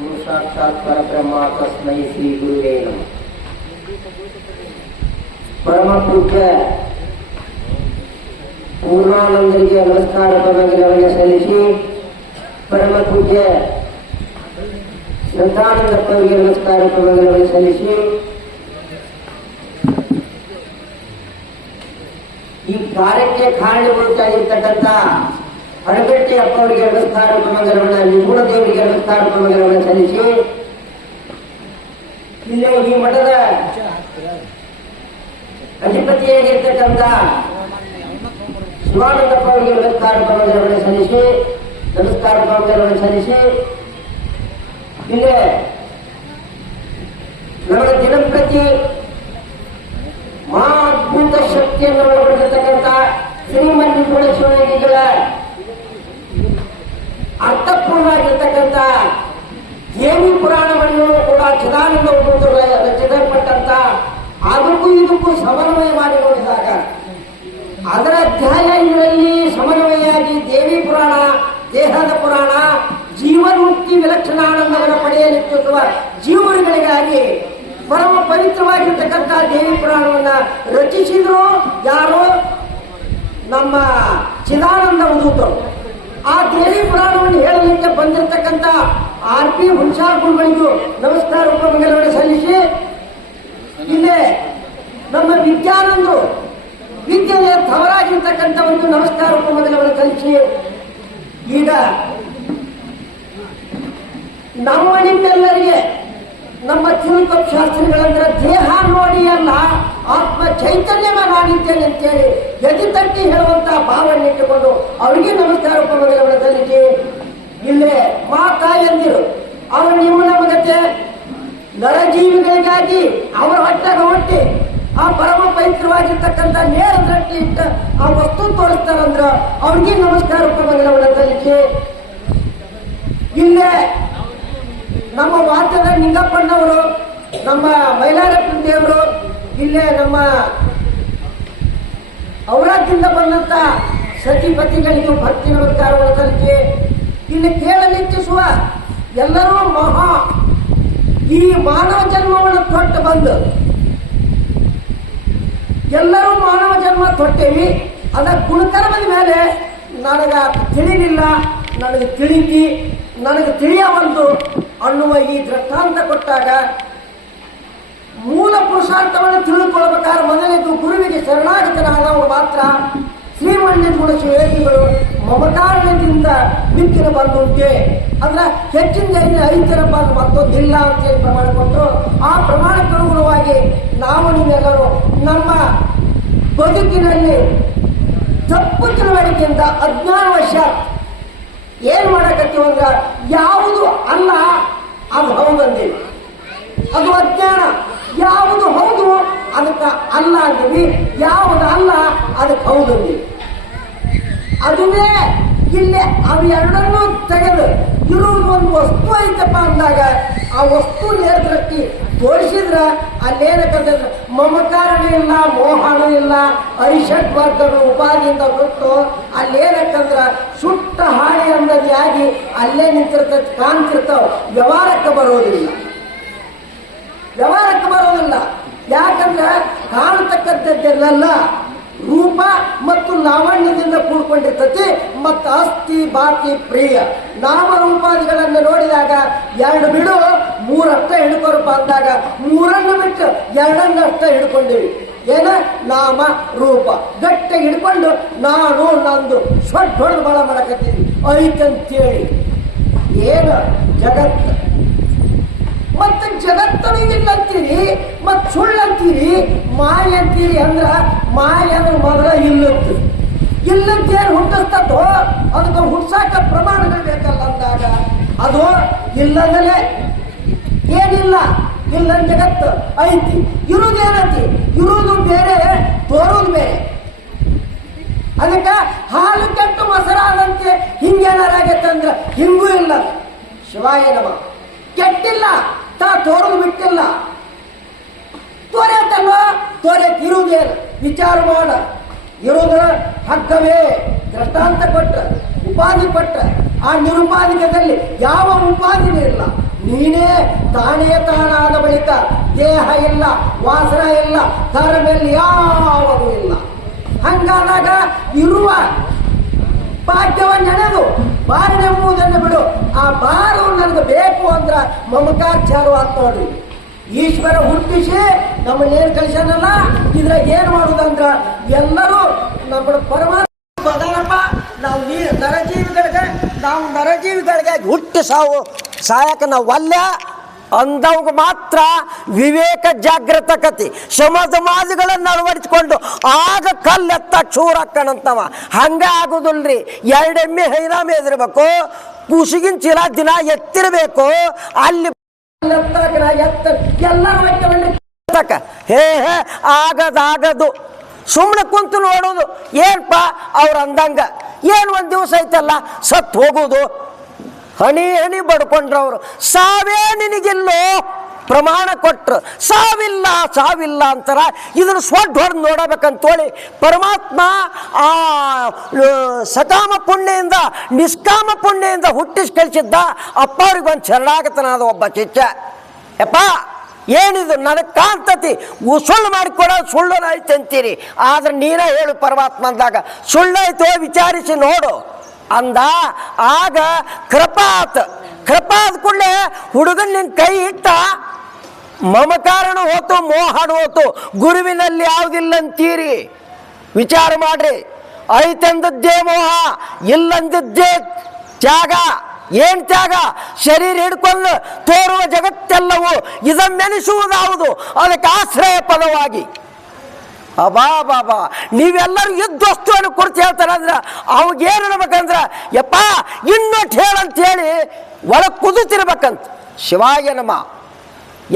ಗುರು ಸಾಕ್ಷಾತ್ ಪರಬ್ರಹ್ಮ ತಸ್ಮೈ ಶ್ರೀ ಗುರುವೇ ನಮಃ. ಪರಮ ಪೂಜ್ಯ ಪೂರ್ಣಾನಂದರಿಗೆ ನಮಸ್ಕಾರ ಪದಗಳನ್ನು ಸಲ್ಲಿಸಿ, ಪರಮ ಪೂಜ್ಯ ಶ್ರದ್ಧಾನಂದಪ್ಪವರಿಗೆ ನಮಸ್ಕಾರ ಪದಗಳನ್ನು ಸಲ್ಲಿಸಿ, ಈ ಕಾರ್ಯಕ್ಕೆ ಕಾರಣಭೂತಾಗಿರ್ತಕ್ಕಂಥ ಹಣಗಟ್ಟಿ ಅಪ್ಪವರಿಗೆ ನಮಸ್ಕಾರ ಪದಗಳನ್ನು, ನಿಪುಣ ದೇವರಿಗೆ ನಮಸ್ಕಾರ ಪದಗಳನ್ನು ಸಲ್ಲಿಸಿ, ಇಲ್ಲೇ ಈ ಮಠದ ಅಧಿಪತಿಯಾಗಿರ್ತಕ್ಕಂಥ ಶಿವಾನಂದಪ್ಪ ಅವರಿಗೆ ನಮಸ್ಕಾರ ಪದಗಳನ್ನು ಸಲ್ಲಿಸಿ, ಇಲ್ಲೇ ನಮಗೆ ದಿನಂಪ್ರತಿ ಮಹಾ ಅದ್ಭುತ ಶಕ್ತಿಯನ್ನು ಒಳಗೊಂಡಿರ್ತಕ್ಕಂಥ ಶ್ರೀಮನ್ನಿಪುಣ ಶಿವಯೋಗಿಗಳ ಅರ್ಥಪೂರ್ಣವಾಗಿರ್ತಕ್ಕಂಥ ದೇವಿ ಪುರಾಣವನ್ನು ಕೂಡ ಚಿದಾನಂದ ರಚಿಸಲ್ಪಟ್ಟಂತ, ಅದಕ್ಕೂ ಇದಕ್ಕೂ ಸಮನ್ವಯ ಮಾಡಿ ನೋಡಿದಾಗ ಅದರ ಅಧ್ಯಾಯ ಇದರಲ್ಲಿ ಸಮನ್ವಯವಾಗಿ ದೇವಿ ಪುರಾಣ, ದೇಹದ ಪುರಾಣ, ಜೀವನ್ಮುಕ್ತಿ ವಿಲಕ್ಷಣಾನಂದವನ್ನು ಪಡೆಯಲಿಚ್ಛಿಸುವ ಜೀವಗಳಿಗಾಗಿ ಪರಮ ಪವಿತ್ರವಾಗಿರ್ತಕ್ಕಂಥ ದೇವಿ ಪುರಾಣವನ್ನು ರಚಿಸಿದ್ರು ಯಾರು? ನಮ್ಮ ಚಿದಾನಂದ ಅವಧೂತರು. ಆ ದೇವಿ ಪುರಾಣವನ್ನು ಹೇಳಲಿಕ್ಕೆ ಬಂದಿರತಕ್ಕಂಥ RP ಹುಣಸಾರ್ ಗುರುಗಳಿಗೂ ನಮಸ್ಕಾರ ಉಪಮಂಗಲವನ್ನು ಸಲ್ಲಿಸಿ, ಇಲ್ಲೇ ನಮ್ಮ ವಿದ್ಯಾನಂದರು ವಿದ್ಯೆಯ ತವರಾಗಿರ್ತಕ್ಕಂಥ ಒಂದು ನಮಸ್ಕಾರ ಉಪಮಂಗಲವನ್ನು ಸಲ್ಲಿಸಿ, ಈಗ ನಮ್ಮ ನಿಮ್ಮೆಲ್ಲರಿಗೆ ನಮ್ಮ ತಿರುಕಪ್ ಶಾಸ್ತ್ರಿಗಳಂದ್ರೆ ದೇಹ ನೋಡಿ ಅಲ್ಲ, ಆತ್ಮ ಚೈತನ್ಯನ ನಾನಿದ್ದೇನೆ ಅಂತೇಳಿ ಎದಿ ತಟ್ಟಿ ಹೇಳುವಂತಹ ಭಾವನೆ ಇಟ್ಟುಕೊಂಡು ಅವರಿಗೆ ನಮಸ್ಕಾರ ಉಪಮಂಗಲವನ್ನು ಸಲ್ಲಿಸಿ, ಇಲ್ಲೇ ಮಾತಾಯಂದಿರು ಅವರು ನಿಮ್ಮ ನಮಗತೆ ನರಜೀವಿಗಳಿಗಾಗಿ ಅವರ ಹೊಟ್ಟೆಗೆ ಹೊಟ್ಟಿ ಆ ಪರಮ ಪವಿತ್ರವಾಗಿರ್ತಕ್ಕಂಥ ನೇರ ದೃಷ್ಟಿ ಇಟ್ಟ ಆ ವಸ್ತು ತೋರಿಸ್ತಾರಂದ್ರ ಅವ್ರಿಗೆ ನಮಸ್ಕಾರ ಉಪಮಂಗಲವನ್ನು ಸಲ್ಲಿಸಿ, ಇಲ್ಲೇ ನಮ್ಮ ವಾದ್ಯದ ನಿಂಗಪ್ಪಣ್ಣವರು, ನಮ್ಮ ಮೈಲಾರಪ್ಪ ದೇವರು, ಇಲ್ಲೇ ನಮ್ಮ ಔರಾದ್ಯದಿಂದ ಬಂದಂತ ಸತಿಪತಿಗಳಿಗೂ ಭಕ್ತಿ ನಮಸ್ಕಾರವನ್ನು ಸಲ್ಲಿಸಿ, ಇಲ್ಲಿ ಕೇಳಲಿಚ್ಛಿಸುವ ಎಲ್ಲರೂ ಮಹಾ ಈ ಮಾನವ ಜನ್ಮವನ್ನು ತೊಟ್ಟು ಬಂದು ಎಲ್ಲರೂ ಮಾನವ ಜನ್ಮ ತೊಟ್ಟೇವಿ. ಅದ ಗುಣಕರ್ಮದ ಮೇಲೆ ನನಗ ತಿಳಿಲಿಲ್ಲ, ನನಗೆ ತಿಳಿಕಿ, ನನಗೆ ತಿಳಿಯವಲ್ದು ಅನ್ನುವ ಈ ದೃಷ್ಟಾಂತ ಕೊಟ್ಟಾಗ ಮೂಲ ಪುರುಷಾರ್ಥವನ್ನು ತಿಳಿದುಕೊಳ್ಳಬೇಕಾದ್ರೆ ಮೊದಲನೇದು ಗುರುವಿಗೆ ಶರಣಾಗತನಾದವರು ಮಾತ್ರ ಶ್ರೀಮನ್ನಿಪುಣ ಶಿವಯೋಗಿಗಳು ಮಮಕಾರಣದಿಂದ ಬಿಕ್ಕಿನ ಬಂದುಂಟೆ ಅಂದ್ರೆ ಹೆಚ್ಚಿನ ಜನ ಐತರಪ್ಪ ಅದು ಮತ್ತೊಂದಿಲ್ಲ ಅಂತೇಳಿ ಪ್ರಮಾಣ ಕೊಟ್ಟು, ಆ ಪ್ರಮಾಣಕ್ಕನುಗುಣವಾಗಿ ನಾವು ನೀವೆಲ್ಲರೂ ನಮ್ಮ ಬದುಕಿನಲ್ಲಿ ತಪ್ಪು ತಿಳುವಳಿಕೆಯಿಂದ ಅಜ್ಞಾನವಶ ಏನ್ ಮಾಡಕತ್ತೀವಿ ಅಂದ್ರೆ ಯಾವುದು ಅಲ್ಲ ಅದು ಹೌದಂದೀವಿ, ಅದು ಅಜ್ಞಾನ. ಯಾವುದು ಹೌದು ಅದಕ್ಕೆ ಅಲ್ಲ ಅಂದೀವಿ, ಯಾವುದು ಅಲ್ಲ ಅದಕ್ಕೆ ಹೌದಂದೀವಿ. ಅದುವೇ ಇಲ್ಲೇ ಅವು ಎರಡನ್ನೂ ತೆಗೆದು ಇರುವುದು ಒಂದು ವಸ್ತು ಐತಪ್ಪ ಅಂದಾಗ ಆ ವಸ್ತು ನೇರದೃಷ್ಟಿ ತೋರಿಸಿದ್ರ ಅಲ್ಲೇನಕ್ಕಂದ್ರೆ ಮಮಕಾರಣ ಇಲ್ಲ, ಮೋಹನೂ ಇಲ್ಲ, ಅರಿಷಟ್ ವರ್ಗಗಳು ಉಪಾಧಿಯಿಂದ ಬಿಟ್ಟು ಅಲ್ಲೇನಕ್ಕಂದ್ರ ಸುಟ್ಟ ಹಾಳಿ ಅನ್ನೋದು ಆಗಿ ಅಲ್ಲೇ ನಿಂತಿರ್ತದೆ, ಕಾಣ್ತಿರ್ತಾವ, ವ್ಯವಹಾರಕ್ಕೆ ಬರೋದಿಲ್ಲ. ಯಾಕಂದ್ರೆ ಕಾಣತಕ್ಕಂಥದ್ದೆಲ್ಲ ರೂಪ ಮತ್ತು ಲಾವಣ್ಯದಿಂದ ಕೂಡ್ಕೊಂಡಿರ್ತತಿ. ಮತ್ತು ಅಸ್ಥಿ ಬಾತಿ ಪ್ರಿಯ ನಾಮರೂಪಾದಿಗಳನ್ನು ನೋಡಿದಾಗ ಎರಡು ಬಿಡು ಮೂರಷ್ಟ ಹಿಡ್ಕೊರಪ್ಪ ಅಂದಾಗ ಮೂರನ್ನು ಬಿಟ್ಟು ಎರಡನ್ನಷ್ಟ ಹಿಡ್ಕೊಂಡಿವಿ. ಏನ ನಾಮ ರೂಪ ಗಟ್ಟಿಗೆ ಹಿಡ್ಕೊಂಡು ನಾನು ನಂದು ಸೊಡ್ಡ ಹೊಡೆದು ಬಾಳ ಮಾಡಕತ್ತೀವಿ ಐತಂತೇಳಿ ಏನು ಜಗತ್ತು. ಮತ್ತೆ ಜಗತ್ತನು ಇಲ್ಲ ಅಂತೀರಿ, ಮತ್ ಸುಳ್ಳಂತೀರಿ, ಮಾಯ ಅಂತೀರಿ. ಅಂದ್ರ ಮಾಯ ಅಂದ್ರೆ ಮೊದಲ ಇಲ್ಲದ್ದೇನು ಹುಟ್ಟಿಸ್ತದೋ ಅದಕ್ಕೆ ಹುಟ್ಸಾಕ ಪ್ರಮಾಣಗಳು ಬೇಕಲ್ಲ ಅಂದಾಗ ಅದು ಇಲ್ಲದಲೇ ಏನಿಲ್ಲ, ಇಲ್ಲ ಜಗತ್ತು ಐತಿ. ಇರುವುದೇನಂತಿ, ಇರುವುದು ಬೇರೆ, ತೋರುವುದು ಬೇರೆ. ಅದಕ್ಕೆ ಹಾಲು ಕೆಟ್ಟು ಮೊಸರಾದಂತೆ ಹಿಂಗೇನಾರಾಗತ್ತೆ ಅಂದ್ರೆ ಹಿಂಗೂ ಇಲ್ಲ. ಶಿವಾಯ ನಮ. ಕೆಟ್ಟಿಲ್ಲ, ತೋರುದು ಬಿಟ್ಟಿಲ್ಲ. ತೋರೆತಲ್ಲ, ತೋರೆತಿರುವುದೇನು ವಿಚಾರ ಮಾಡ. ಇರುವುದರ ಹಗ್ಗವೇ ದೃಷ್ಟಾಂತ ಕೊಟ್ಟ, ಉಪಾಧಿ ಕೊಟ್ಟ. ಆ ನಿರುಪಾಧಿಕದಲ್ಲಿ ಯಾವ ಉಪಾಧಿನೂ ಇಲ್ಲ. ತಾನೇ ತಾನಾದ ಬಳಿಕ ದೇಹ ಇಲ್ಲ, ವಾಸನ ಇಲ್ಲ, ಧರ್ಮದಲ್ಲಿ ಯಾವುದೂ ಇಲ್ಲ. ಹಂಗಾದಾಗ ಇರುವ ಭಾಗ್ಯವನ್ನು ನೆನೆದು ಬಾರನೆಂಬುದನ್ನು ಬಿಡು. ಆ ಬಾರು ನನಗೆ ಬೇಕು ಅಂದ್ರ ಮಮಕಾಚಾರವಾದ ನೋಡ್ರಿ. ಈಶ್ವರ ಹುಟ್ಟಿಸಿ ನಮ್ಮನ್ನೇನು ಕಳಿಸ್ಯಾನಲ್ಲ, ಇದ್ರಾಗ ಏನು ಮಾಡುದಂದ್ರ ಎಲ್ಲರೂ ನಮ್ಮ ಪರಮಾತ್ಮ ಅದಾನಪ್ಪ. ನಾವು ನರಜೀವಿಗಳಿಗೆ ಹುಟ್ಟಿ ಸಾಯಕ ನಾವು ಅಲ್ಲ ಅಂದವಾಗ ಮಾತ್ರ ವಿವೇಕ ಜಾಗೃತ ಕತಿ ಸಮಾಜಗಳನ್ನು ಅಳವಡಿಸಿಕೊಂಡು ಆಗ ಕಲ್ಲೆತ್ತ ಕ್ಷೂರಕ್ಕಣಂತವ. ಹಂಗ ಆಗುದಿಲ್ರಿ. ಎರಡೆಮ್ಮೆ ಹೈರಾಮೆ ಎದಿರ್ಬೇಕು, ಕುಸಿಗಿನ ಚೀಲ ದಿನ ಎತ್ತಿರಬೇಕು. ಅಲ್ಲಿ ಹೇ ಆಗದು ಸುಮ್ಮನೆ ಕುಂತು ನೋಡೋದು. ಏನಪ್ಪ ಅವ್ರು ಅಂದಂಗ ಏನು ಒಂದು ದಿವಸ ಐತಲ್ಲ ಸತ್ತು ಹೋಗೋದು. ಹನಿ ಹನಿ ಬಡ್ಕೊಂಡ್ರವ್ರು. ಸಾವೇ ನಿನಗಿಲ್ಲೋ ಪ್ರಮಾಣ ಕೊಟ್ರು. ಸಾವಿಲ್ಲ ಅಂತಾರ. ಇದನ್ನು ಸ್ವಡ್ಡ ಹೊಡೆದು ನೋಡಬೇಕಂತೇಳಿ ಪರಮಾತ್ಮ ಆ ಸಕಾಮ ಪುಣ್ಯದಿಂದ ನಿಷ್ಕಾಮ ಪುಣ್ಯದಿಂದ ಹುಟ್ಟಿಸಿ ಕಳಿಸಿದ್ದ. ಅಪ್ಪ ಅವ್ರಿಗೆ ಒಂದು ಶರಣಾಗತನಾದ ಒಬ್ಬ ಚಿಚ್ಚ. ಯಪ್ಪ ಏನಿದು ನನಗೆ ಕಾಂತತಿ, ಸುಳ್ಳು ಮಾಡಿಕೊಡೋದು ಸುಳ್ಳು ಐತೆ ಅಂತೀರಿ, ಆದ್ರೆ ನೀನೇ ಹೇಳು ಪರಮಾತ್ಮ ಅಂದಾಗ ಸುಳ್ಳೈತೋ ವಿಚಾರಿಸಿ ನೋಡು ಅಂದ. ಆಗ ಕೃಪಾತ್ ಕೂಡಲೇ ಹುಡುಗನ್ ನಿನ್ ಕೈ ಇಟ್ಟ. ಮಮಕಾರಣ ಹೋತು, ಮೋಹಣ ಹೋತು. ಗುರುವಿನಲ್ಲಿ ಯಾವುದಿಲ್ಲ ಅಂತೀರಿ, ವಿಚಾರ ಮಾಡ್ರಿ. ಐತಂದದ್ದೇ ಮೋಹ, ಇಲ್ಲಂದದ್ದೇ ತ್ಯಾಗ. ಏನ್ ತ್ಯಾಗ? ಶರೀರ ಹಿಡ್ಕೊಂಡು ತೋರುವ ಜಗತ್ತೆಲ್ಲವೂ ಇದನ್ನೆನಿಸುವುದಾವುದು ಅದಕ್ಕೆ ಆಶ್ರಯ ಪದವಾಗಿ. ಅಬಾ ನೀವೆಲ್ಲರೂ ಯುದ್ಧ ವಸ್ತುವನ್ನು ಕುರಿತು ಹೇಳ್ತಾರೆ ಅಂದ್ರೆ ಅವಾಗೇನು ಅನ್ಬೇಕಂದ್ರ ಯಪ್ಪ ಇನ್ನೊಟ್ಟು ಹೇಳಂತ ಹೇಳಿ ಒಳಗೆ ಕುದುತ್ತಿರ್ಬೇಕಂತ. ಶಿವಾಯ ನಮ.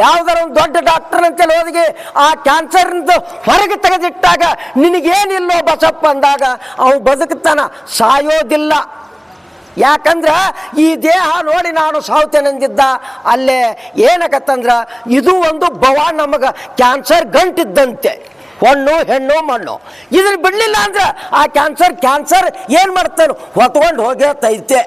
ಯಾವ್ದಾರ ಒಂದು ದೊಡ್ಡ ಡಾಕ್ಟರ್ ಅಂತೇಳಿ ಹೋದಿಗೆ ಆ ಕ್ಯಾನ್ಸರ್ನಿಂದ ಹೊರಗೆ ತೆಗೆದಿಟ್ಟಾಗ ನಿನಗೇನಿಲ್ಲೋ ಬಸಪ್ಪ ಅಂದಾಗ ಅವನು ಬದುಕುತ್ತಾನ, ಸಾಯೋದಿಲ್ಲ. ಯಾಕಂದ್ರೆ ಈ ದೇಹ ನೋಡಿ ನಾನು ಸಾವ್ತೇನೆಂದಿದ್ದ. ಅಲ್ಲೇ ಏನಕತ್ತಂದ್ರ ಇದು ಒಂದು ಭವಾನ್ ನಮಗೆ ಕ್ಯಾನ್ಸರ್ ಗಂಟಿದ್ದಂತೆ. ಹೊಣ್ಣು ಹೆಣ್ಣು ಮಣ್ಣು ಇದ್ರ ಬಿಡ್ಲಿಲ್ಲ ಅಂದ್ರೆ ಆ ಕ್ಯಾನ್ಸರ್ ಏನು ಮಾಡ್ತಾನೆ ಹೊತ್ಕೊಂಡು ಹೋಗೇ ತೈತೆ.